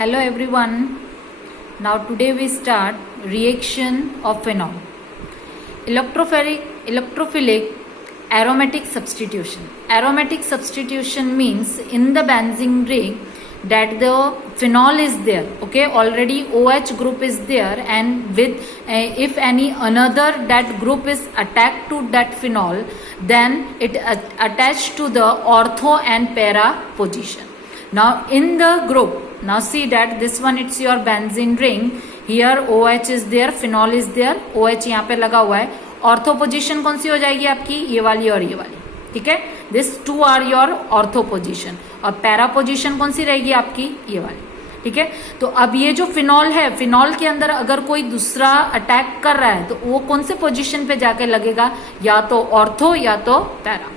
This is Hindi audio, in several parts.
Hello everyone. Now today we start reaction of phenol. Electrophilic aromatic substitution. Aromatic substitution means in the benzene ring that the phenol is there. Okay, already OH group is there, and with if any another that group is attached to that phenol, then it attached to the ortho and para position. Now in the group, now see that this one it's your benzene ring. Here OH is there, phenol is there, OH यहाँ पे लगा हुआ है. ऑर्थो पोजीशन कौन सी हो जाएगी आपकी? ये वाली और ये वाली. ठीक है, this two are your ortho position. और पैरा पोजीशन कौन सी रहेगी आपकी? ये वाली. ठीक है, तो अब ये जो फिनॉल है, फिनॉल के अंदर अगर कोई दूसरा अटैक कर रहा है तो वो कौन से पोजीशन पे जाके लगेगा? या तो ऑर्थो या तो para.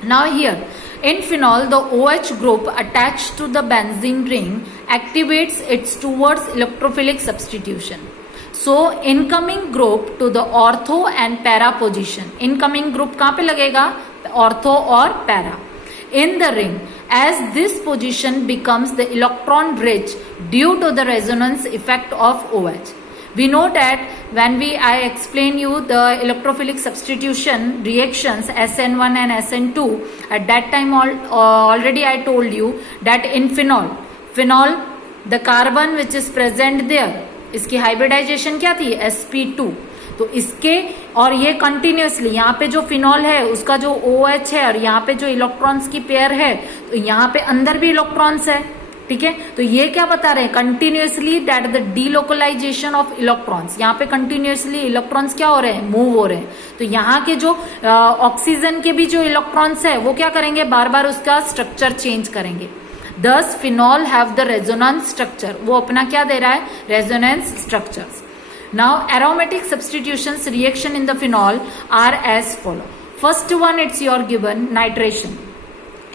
Now here in phenol the OH group attached to the benzene ring activates its towards electrophilic substitution. So incoming group to the ortho and para position. Incoming group कहाँ पे लगेगा? Ortho और para in the ring, as this position becomes the electron rich due to the resonance effect of OH. We know that when I explain you the electrophilic substitution reactions SN1 and SN2, at that time already I told you that in phenol the carbon which is present there, इसकी हाइब्रिडाइजेशन क्या थी? sp2. तो इसके और ये कंटिन्यूसली यहाँ पे जो फिनॉल है उसका जो OH है और यहाँ पे जो इलेक्ट्रॉन्स की पेयर है, तो यहाँ पे अंदर भी इलेक्ट्रॉन्स है. ठीक है, तो ये क्या बता रहे हैं? Continuously that the delocalisation of electrons. यहाँ पे कंटिन्यूसली इलेक्ट्रॉन्स क्या हो रहे हैं? मूव हो रहे हैं. तो यहाँ के जो ऑक्सीजन के भी जो इलेक्ट्रॉन्स है वो क्या करेंगे? बार बार उसका स्ट्रक्चर चेंज करेंगे. Thus phenol have the resonance structure. वो अपना क्या दे रहा है? Resonance structures. Now aromatic substitutions reaction in the phenol are as follow. First one it's your given nitration.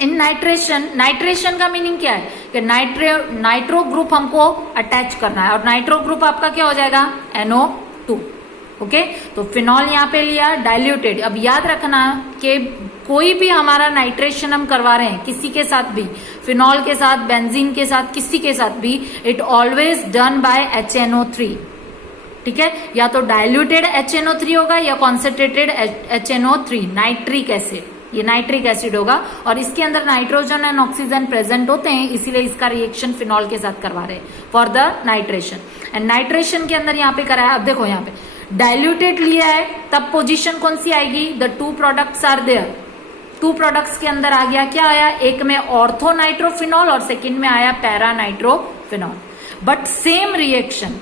In nitration का मीनिंग क्या है? कि नाइट्रो ग्रुप हमको अटैच करना है और नाइट्रो ग्रुप आपका क्या हो जाएगा? NO2. ओके, तो फिनॉल यहाँ पे लिया डाइल्यूटेड. अब याद रखना कि कोई भी हमारा नाइट्रेशन हम करवा रहे हैं किसी के साथ भी, फिनॉल के साथ, बेंजीन के साथ, किसी के साथ भी, it always done by HNO3. ठीक है, या तो डाइल्यूटेड HNO3 होगा या कॉन्सेंट्रेटेड HNO3, नाइट्रिक एसिड. ये नाइट्रिक एसिड होगा और इसके अंदर नाइट्रोजन एंड ऑक्सीजन प्रेजेंट होते हैं, इसीलिए इसका रिएक्शन फिनॉल के साथ करवा रहे हैं for the nitration. And nitration के अंदर यहाँ पे करा है. अब देखो यहाँ पे डाइल्यूटेड लिया है, तब पोजीशन कौन सी आएगी? The two products are there. Two products के अंदर आ गया, क्या आया? एक में ऑर्थो नाइट्रोफिनॉल और सेकेंड में आया para nitrophenol. But same reaction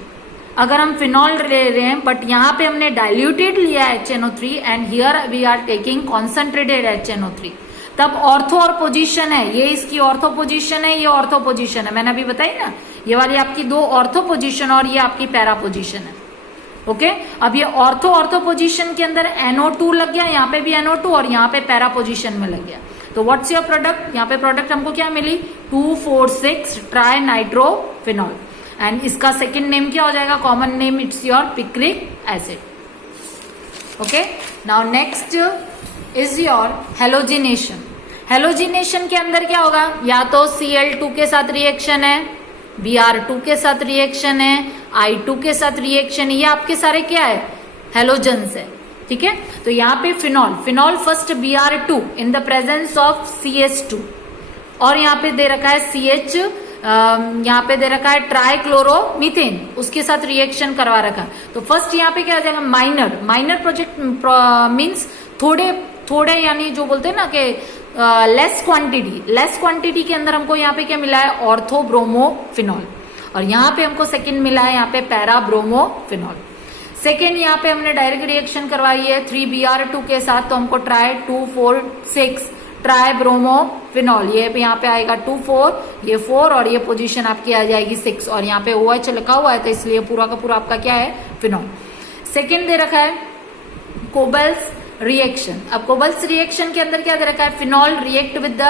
अगर हम फिनॉल ले रहे हैं, बट यहाँ पे हमने डाइल्यूटेड लिया HNO3 and here we are taking concentrated HNO3, तब ऑर्थो और पोजीशन है. ये इसकी ऑर्थो पोजीशन है, ये ऑर्थो पोजीशन है. मैंने अभी बताई ना, ये वाली आपकी दो ऑर्थो पोजीशन और ये आपकी पैरा पोजीशन है. ओके, अब ये ऑर्थो पोजीशन के अंदर NO2 लग गया, यहाँ पे भी NO2 और यहाँ पे पैरा पोजीशन में लग गया. तो व्हाट्स योर प्रोडक्ट? यहाँ पे प्रोडक्ट हमको क्या मिली? 2,4,6 ट्राई नाइट्रोफिनॉल. एंड इसका सेकेंड नेम क्या हो जाएगा? Common name it's your picric acid. Okay, now next is your halogenation. Halogenation के अंदर क्या होगा? या तो Cl2 के साथ रिएक्शन है, Br2 के साथ रिएक्शन है, I2 के साथ रिएक्शन है. ये आपके सारे क्या है? हेलोजन्स है. ठीक है, तो यहाँ पे phenol first Br2 in the presence of CH2 और यहाँ पे दे रखा है CH, यहाँ पे दे रखा है ट्राइक्लोरोमीथेन, उसके साथ रिएक्शन करवा रखा. तो फर्स्ट यहाँ पे क्या हो जाएगा? माइनर प्रोजेक्ट मीन्स थोड़े यानी जो बोलते हैं ना कि लेस क्वांटिटी के अंदर हमको यहाँ पे क्या मिला है? Ortho bromophenol. और यहाँ पे हमको सेकंड मिला है यहाँ पे पैरा ब्रोमोफिनॉल. सेकेंड यहाँ पे हमने डायरेक्ट रिएक्शन करवाई है 3Br2 के साथ, तो हमको ट्राई 2,4,6 ट्राई ब्रोमोफिनॉल. ये यहाँ पे आएगा 2,4, ये 4 और ये पोजीशन आपकी आ जाएगी 6 और यहाँ पे OH लिखा हुआ है, तो इसलिए पूरा का पूरा आपका क्या है? फिनॉल. सेकेंड दे रखा है कोबल्स रिएक्शन. अब कोबल्स रिएक्शन के अंदर क्या दे रखा है? Phenol react with the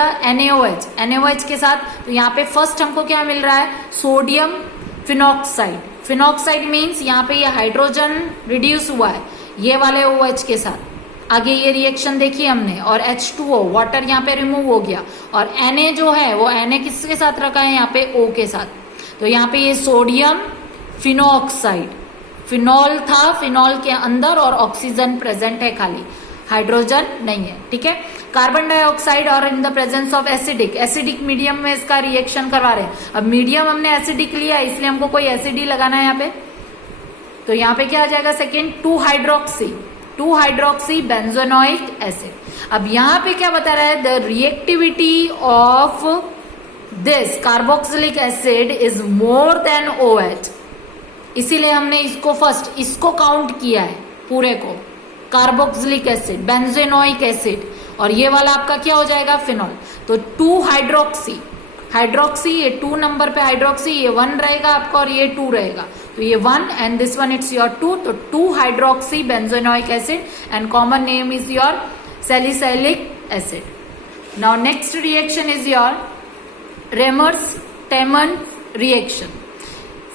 NaOH के साथ. तो यहाँ पे फर्स्ट हमको क्या मिल रहा है? Sodium phenoxide. फिनॉक्साइड मीन्स यहाँ पे ये हाइड्रोजन रिड्यूस हुआ है ये वाले OH के साथ. आगे ये रिएक्शन देखी हमने और H2O वाटर यहाँ पे रिमूव हो गया और Na जो है वो Na किसके साथ रखा है? यहाँ पे O के साथ. तो यहाँ पे ये सोडियम फिनोऑक्साइड, फिनॉल था, फिनॉल के अंदर और ऑक्सीजन प्रेजेंट है खाली, हाइड्रोजन नहीं है, ठीक है। कार्बन डाइऑक्साइड और in the presence of acidic medium में इसका रिएक्शन करवा रहे हैं। अब मीडियम हमने एसिडिक लिया इसलिए हमको कोई एसिड ही लगाना है यहाँ पे, तो यहाँ पे क्या आ जाएगा सेकेंड 2 हाइड्रोक्सी बेंजोनोइक एसिड। अब यहाँ पे क्या बता रहा है, the reactivity of this carboxylic acid is more than OH, इसीलिए हमने इसको फर्स्ट इसको काउंट किया है पूरे को, कार्बोक्सिलिक एसिड, बेंजोनोइक एसिड, और ये वाला आपका क्या हो जाएगा फिनॉल। तो 2 हाइड्रोक्सी, ये 2 नंबर पे हाइड्रोक्सी, ये 1 रहेगा आपका और ये 2 रहेगा, तो ये 1 and this one it's your 2, तो 2 hydroxy benzoic acid and common name is your salicylic acid. Now next reaction is your Reimers-Temmen reaction.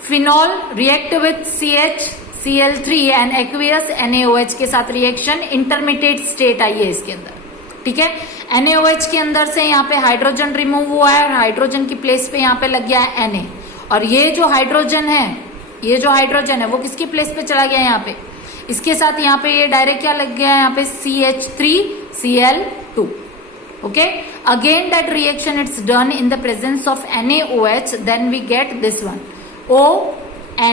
Phenol react with CH, Cl3 and aqueous NaOH के साथ रिएक्शन, इंटरमीडिएट स्टेट आई है इसके अंदर, ठीक है। NaOH के अंदर से यहाँ पे हाइड्रोजन रिमूव हुआ है और हाइड्रोजन की प्लेस पे यहाँ पे लग गया है Na, और ये जो हाइड्रोजन है वो किसकी प्लेस पे चला गया है यहाँ पे, इसके साथ यहाँ पे ये डायरेक्ट क्या लग गया है यहाँ पे CH3Cl2, okay. Again that reaction it's done in the presence of NaOH, then we get this one O, Na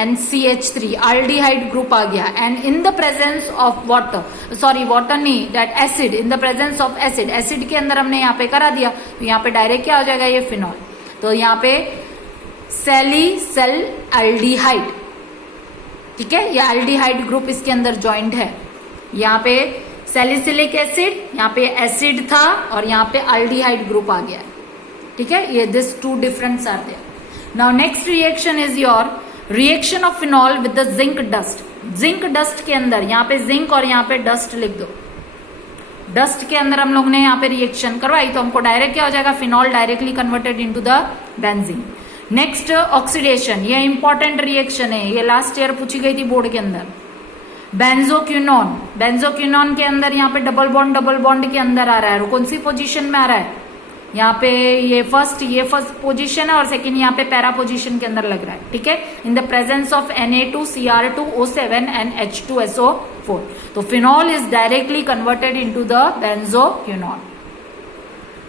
and CH3 aldehyde group आ गया, and in the presence of water नहीं, that acid, in the presence of acid के अंदर हमने यहाँ पे करा दिया, तो यहाँ पे डायरेक्ट क्या हो जाएगा ये फिनॉल, तो यहाँ पे सैलिसिल एल्डिहाइड, ठीक है, ये एल्डिहाइड ग्रुप इसके अंदर ज्वाइंट है, यहाँ पे सैलिसिलिक एसिड, यहाँ पे एसिड था और यहाँ पे एल्डिहाइड ग्रुप आ गया है, ठीक है। ये this 2 difference are there. Now next reaction is your reaction of phenol with the zinc dust. Zinc dust के अंदर यहाँ पे जिंक और यहाँ पे डस्ट लिख दो, डस्ट के अंदर हम लोग ने यहाँ पे रिएक्शन करवाई, तो हमको डायरेक्ट क्या हो जाएगा, phenol directly converted into the benzene. Next oxidation, ये इंपॉर्टेंट रिएक्शन है, ये लास्ट ईयर पूछी गई थी बोर्ड के अंदर। बेंजोक्विनोन के अंदर यहाँ पे डबल बॉन्ड के अंदर आ रहा है, कौन सी पोजीशन में आ रहा है, यहाँ पे ये फर्स्ट पोजीशन है और सेकंड यहाँ पे पैरा पोजीशन के अंदर लग रहा है, ठीक है। In the presence of Na2Cr2O7 and H2SO4, तो phenol is directly converted into the benzoquinone.